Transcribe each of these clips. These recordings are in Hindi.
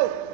बढ़िया।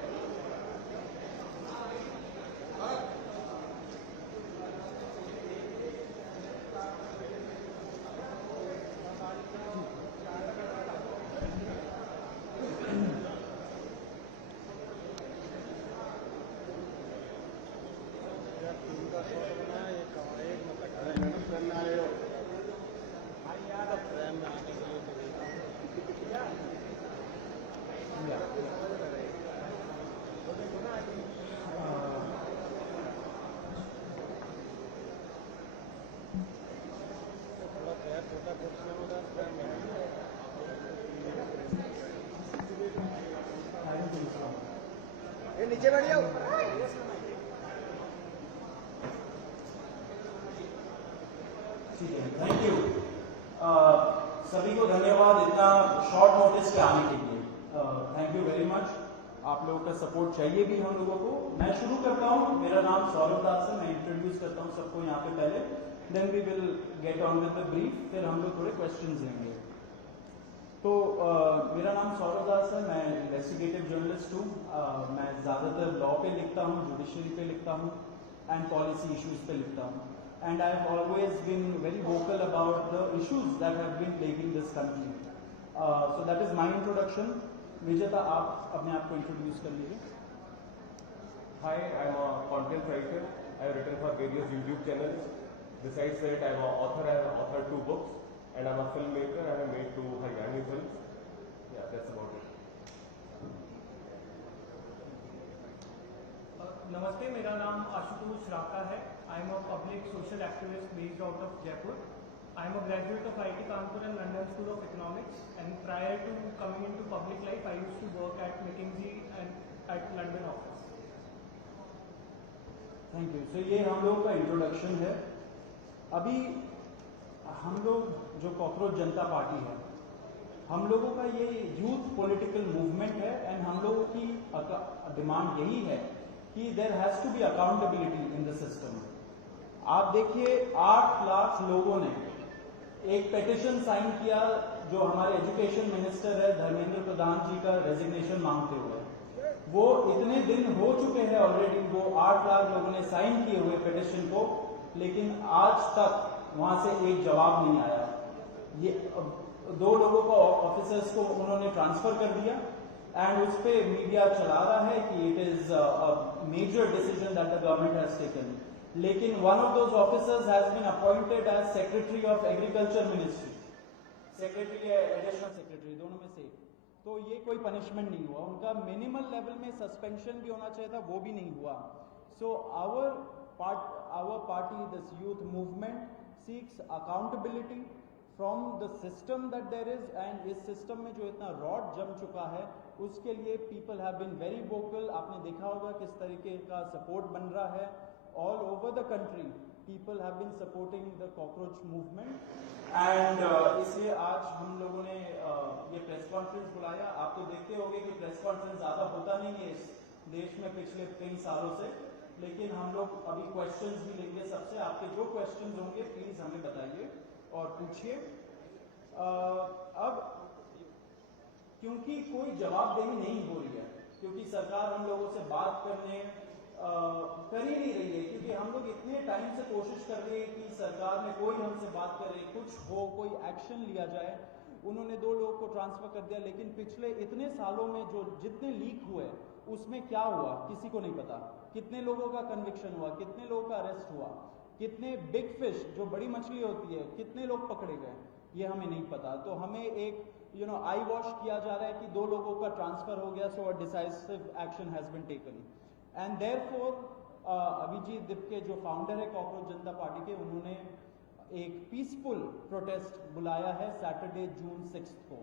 नीचे बैठ जाओ। ठीक है, थैंक यू। सभी को धन्यवाद इतना शॉर्ट नोटिस पे आने के लिए। Thank you very much. आप लोगों का सपोर्ट चाहिए भी हम लोगों को। मैं शुरू करता हूँ। मेरा नाम सौरभ दास है। मैं इंट्रोड्यूस करता हूँ सबको यहाँ पे पहले, then we will get on with the brief, फिर हम लोग थोड़े क्वेश्चंस लेंगे। तो मेरा नाम सौरभ दास है। मैं इन्वेस्टिगेटिव जर्नलिस्ट हूँ। मैं ज़्यादातर लॉ पे लिखता हूँ, जुडिशरी पे लिखता हूँ एंड पॉलिसी इश्यूज पे लिखता हूँ। And I have always been very vocal about the issues that have been plaguing this country. So that is my introduction. Vijeta, आप अपने आप को इंट्रोड्यूस कर लीजिए। Hi, I'm a content writer. I have written for various YouTube channels. Besides that, I'm an author. I have authored 2 books, and I'm a filmmaker. I have made 2 Haryani films. Yeah, that's about it. नमस्ते, मेरा नाम आशुतोष राका है। I am a public social activist based out of Jaipur. I am a graduate of IIT Kanpur and London school of economics, and prior to coming into public life I used to work at McKinsey and at London office. Thank you. So ये हम लोग का इंट्रोडक्शन है। अभी हम लोग जो कॉकरोच जनता पार्टी है, हम लोगों का ये यूथ पॉलिटिकल मूवमेंट है एंड हम लोगों की डिमांड यही है कि there has to be accountability in the system. आप देखिए 8 लाख लोगों ने एक पेटिशन साइन किया जो हमारे एजुकेशन मिनिस्टर है धर्मेंद्र प्रधान जी का रेजिग्नेशन मांगते हुए। वो इतने दिन हो चुके हैं ऑलरेडी, वो 8 लाख लोगों ने साइन किए हुए पेटिशन को, लेकिन आज तक वहां से एक जवाब नहीं आया। ये 2 लोगों को ऑफिसर्स को उन्होंने ट्रांसफर कर दिया एंड उस पर मीडिया चला रहा है कि it is a major decision that the government has taken. लेकिन one of those officers has been appointed as secretary of agriculture ministry, secretary या एडिशनल सेक्रेटरी, दोनों में से। तो ये कोई पनिशमेंट नहीं हुआ उनका। मिनिमल लेवल में सस्पेंशन भी होना चाहिए था, वो भी नहीं हुआ। So our party, this youth movement seeks accountability from the system that there is, and इस सिस्टम में जो इतना रॉड जम चुका है उसके लिए people have been very vocal. आपने देखा होगा किस तरीके का सपोर्ट बन रहा है all over the country. People have been supporting the cockroach movement and इसलिए आज हम लोगों ने ये प्रेस कॉन्फ्रेंस बुलाया। आप तो देखते होंगे कि प्रेस कॉन्फ्रेंस ज्यादा होता नहीं है इस देश में पिछले कई सालों से, लेकिन हम लोग अभी क्वेश्चंस भी लेंगे सबसे। आपके जो क्वेश्चंस होंगे प्लीज हमें बताइए और पूछिए। अब क्योंकि कोई जवाबदेही नहीं हो रही है, क्योंकि सरकार हम लोगों से बात करने कर ही नहीं रही है, क्योंकि हम लोग इतने टाइम से कोशिश कर रहे हैं कि सरकार में कोई हमसे बात करे, कुछ हो, कोई एक्शन लिया जाए। उन्होंने 2 लोगों को ट्रांसफर कर दिया, लेकिन पिछले इतने सालों में जो जितने लीक हुए उसमें क्या हुआ किसी को नहीं पता। कितने लोगों का कन्विक्शन हुआ, कितने लोगों का अरेस्ट हुआ, कितने बिग फिश जो बड़ी मछली होती है कितने लोग पकड़े गए, ये हमें नहीं पता। तो हमें एक आई वॉश किया जा रहा है कि 2 लोगों का ट्रांसफर हो गया, so a decisive action has been taken. And therefore Abhijit Dipke जो फाउंडर है कॉकरोच जनता पार्टी के, उन्होंने एक पीसफुल प्रोटेस्ट बुलाया है सैटरडे जून 6 को।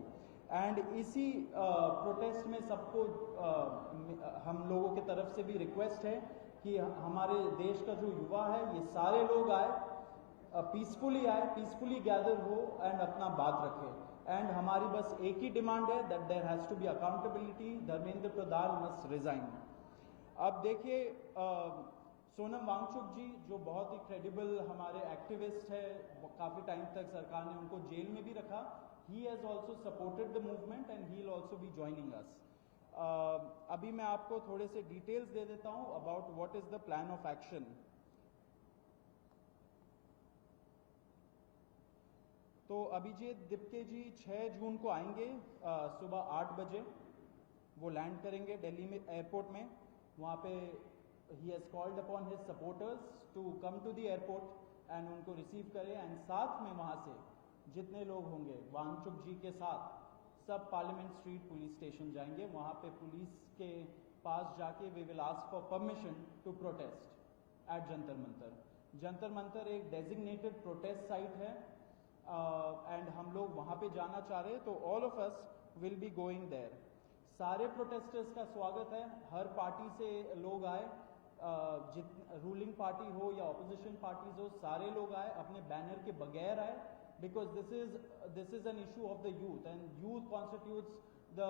एंड इसी प्रोटेस्ट में सबको हम लोगों की तरफ से भी रिक्वेस्ट है कि हमारे देश का जो युवा है ये सारे लोग आए, पीसफुली आए, पीसफुली गैदर हो एंड अपना बात रखें। एंड हमारी बस एक ही डिमांड है that there has to be accountability, Dharmendra Pradhan must resign. अब देखिए सोनम वांगचुक जी जो बहुत ही क्रेडिबल हमारे एक्टिविस्ट है, काफ़ी टाइम तक सरकार ने उनको जेल में भी रखा। He has also supported the movement and he will also be joining us. अभी मैं आपको थोड़े से डिटेल्स दे देता हूं about what is the plan of action. तो अभिजीत दिप्के जी 6 जून को आएंगे सुबह 8 बजे। वो लैंड करेंगे दिल्ली में एयरपोर्ट में। वहाँ पे ही has called upon his supporters to come to the airport and उनको रिसीव करें। एंड साथ में वहाँ से जितने लोग होंगे वांगचुक जी के साथ सब पार्लियामेंट स्ट्रीट पुलिस स्टेशन जाएंगे। वहाँ पे पुलिस के पास जाके we will ask for permission to protest at Jantar Mantar. Jantar Mantar एक डेजिग्नेटेड प्रोटेस्ट साइट है एंड हम लोग वहाँ पे जाना चाह रहे हैं, तो all of us will be going there. सारे प्रोटेस्टर्स का स्वागत है, हर पार्टी से लोग आए, रूलिंग पार्टी हो या ऑपोजिशन पार्टीज हो, सारे लोग आए, अपने बैनर के बगैर आए, because this is an issue of the youth and youth constitutes the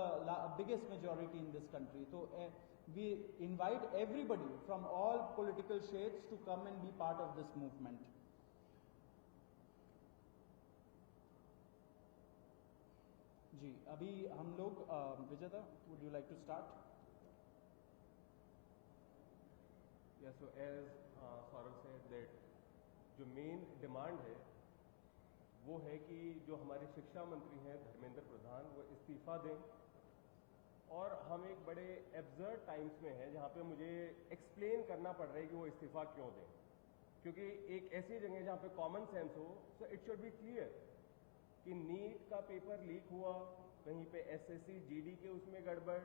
biggest majority in this country. So we invite everybody from all political shades to come and be part of this movement. जी अभी हम लोग विजेता, would you like to start? Yeah, so as Saurav said that जो मेन डिमांड है वो है कि जो हमारे शिक्षा मंत्री हैं धर्मेंद्र प्रधान वो इस्तीफा दें। और हम एक बड़े एब्सर्ड टाइम्स में हैं जहाँ पे मुझे एक्सप्लेन करना पड़ रहा है कि वो इस्तीफा क्यों दें, क्योंकि एक ऐसी जगह जहाँ पे कॉमन सेंस हो, so it should be clear कि नीट का पेपर लीक हुआ, कहीं पे एसएससी जीडी के उसमें गड़बड़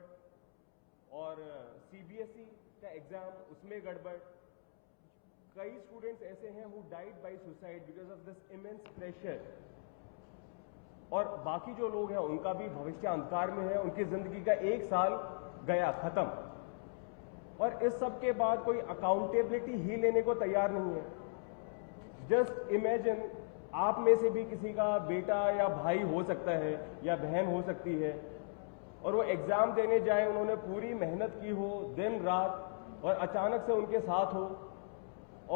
और सीबीएसई का एग्जाम उसमें गड़बड़। कई स्टूडेंट्स ऐसे हैं who died by suicide because of this immense pressure, और बाकी जो लोग हैं उनका भी भविष्य अंधकार में है, उनकी जिंदगी का 1 साल गया खत्म, और इस सब के बाद कोई अकाउंटेबिलिटी ही लेने को तैयार नहीं है। जस्ट इमेजिन आप में से भी किसी का बेटा या भाई हो सकता है या बहन हो सकती है, और वो एग्जाम देने जाए, उन्होंने पूरी मेहनत की हो दिन रात, और अचानक से उनके साथ हो,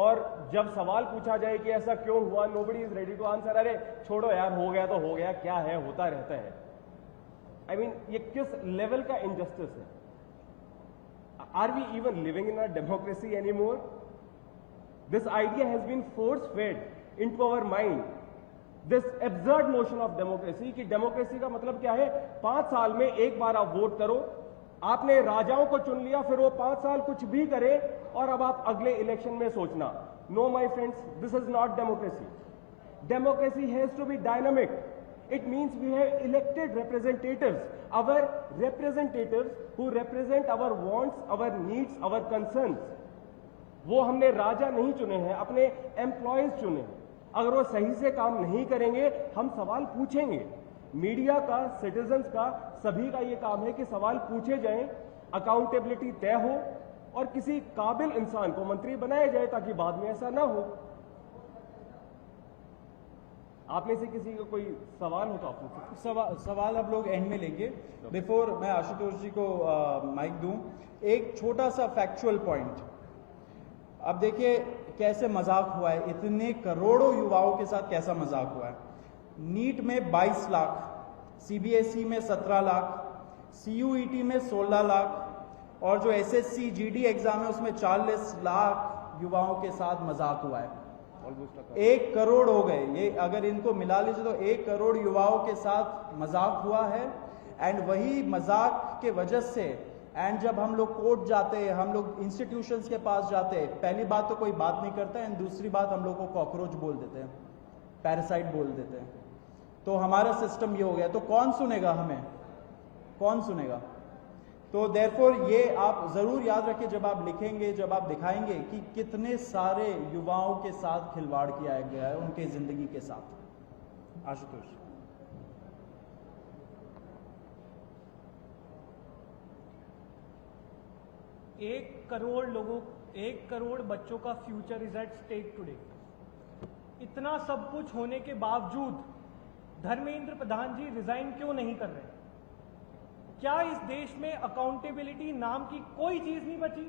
और जब सवाल पूछा जाए कि ऐसा क्यों हुआ, nobody is ready to answer. अरे छोड़ो यार, हो गया तो हो गया, क्या है, होता रहता है। आई मीन ये किस लेवल का इनजस्टिस है? Are we even living in a democracy anymore? This idea has been force fed into our mind, this absurd notion of democracy, कि डेमोक्रेसी का मतलब क्या है? 5 साल में एक बार आप वोट करो, आपने राजाओं को चुन लिया, फिर वो 5 साल कुछ भी करे, और अब आप अगले इलेक्शन में सोचना। No my friends, this is not democracy. Democracy has to be dynamic. It means we have elected representatives, our representatives who represent our wants, our needs, our concerns. वो हमने राजा नहीं चुने हैं, अपने एम्प्लॉयज चुने हैं। अगर वो सही से काम नहीं करेंगे, हम सवाल पूछेंगे। मीडिया का, सिटीजन्स का, सभी का ये काम है कि सवाल पूछे जाएं, अकाउंटेबिलिटी तय हो, और किसी काबिल इंसान को मंत्री बनाया जाए ताकि बाद में ऐसा ना हो। आप में से किसी का कोई सवाल हो तो आप पूछ सकते। सवाल आप लोग एंड में लेंगे। बिफोर मैं आशुतोष जी को माइक दूं, एक छोटा सा फैक्चुअल पॉइंट। अब देखिए कैसे मजाक हुआ है, इतने करोड़ों युवाओं के साथ कैसा मजाक हुआ है। नीट में 22 लाख, सीबीएसई में 17 लाख, सीयूईटी में 16 लाख, और जो एसएससी जीडी एग्जाम है उसमें 40 लाख युवाओं के साथ मजाक हुआ है। ऑलमोस्ट 1 करोड़ हो गए ये, अगर इनको मिला लीजिए तो 1 करोड़ युवाओं के साथ मजाक हुआ है। एंड वही मजाक के वजह से, एंड जब हम लोग कोर्ट जाते हैं, हम लोग इंस्टीट्यूशंस के पास जाते हैं, पहली बात तो कोई बात नहीं करता है, एंड दूसरी बात हम लोग को कॉकरोच बोल देते हैं, पैरासाइट बोल देते हैं। तो हमारा सिस्टम ये हो गया, तो कौन सुनेगा हमें, कौन सुनेगा? तो देयरफॉर ये आप जरूर याद रखिए जब आप लिखेंगे, जब आप दिखाएंगे कि कितने सारे युवाओं के साथ खिलवाड़ किया गया है, उनके जिंदगी के साथ। आशुतोष। 1 करोड़ बच्चों का future is at stake today. इतना सब कुछ होने के बावजूद धर्मेंद्र प्रधान जी रिजाइन क्यों नहीं कर रहे? क्या इस देश में अकाउंटेबिलिटी नाम की कोई चीज नहीं बची?